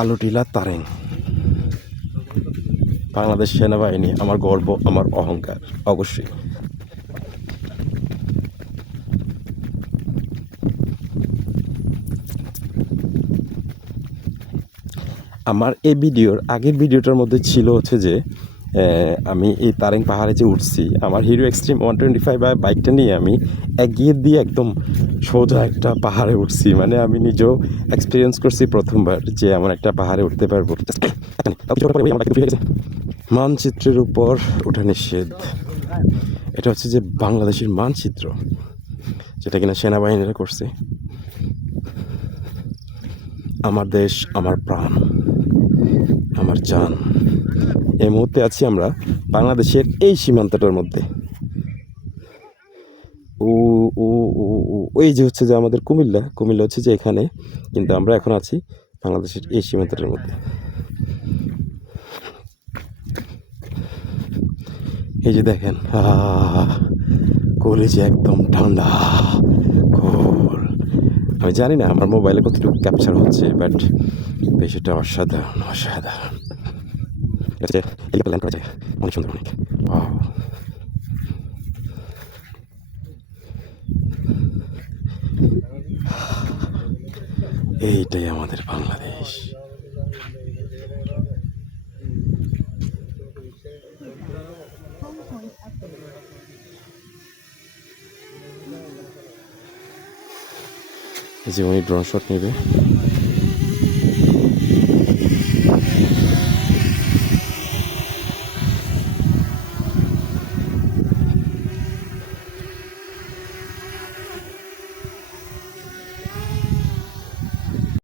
আলুটিলা তারেং, বাংলাদেশ সেনাবাহিনী আমার গর্ব, আমার অহংকার। অবশ্যই আমার এই আগের ভিডিওটার মধ্যে ছিল হচ্ছে যে আমি এই তারেং পাহাড়ে যে উঠছি, আমার হিরো এক্সট্রিম 125 বাইকটা নিয়ে আমি এগিয়ে দিয়ে একদম সোজা একটা পাহাড়ে উঠছি। মানে আমি নিজেও এক্সপিরিয়েন্স করছি প্রথমবার যে এমন একটা পাহাড়ে উঠতে পারবো। মানচিত্রের উপর ওঠা নিষেধ। এটা হচ্ছে যে বাংলাদেশের মানচিত্র, যেটা কিনা সেনাবাহিনীরা করছে। আমার দেশ, আমার প্রাণ, আমার জান। এই মুহূর্তে আছি আমরা বাংলাদেশের এই সীমান্তটার মধ্যে। ও ও ও ওই যে হচ্ছে যে আমাদের কুমিল্লা হচ্ছে যে এখানে, কিন্তু আমরা এখন আছি বাংলাদেশের এই সীমান্তটার মধ্যে। এই যে দেখেন, কলেজে একদম ঠান্ডা কোল। আমি জানি না আমার মোবাইলে কতটুকু ক্যাপচার হচ্ছে, বাট বিষয়টা অসাধারণ অসাধারণ। এটা হেলিকপ্টার ল্যান্ড করা যায়, অনেক সুন্দর, অনেক। এইটাই আমাদের বাংলাদেশ। এই যে উনি ড্রোন শট নেবে।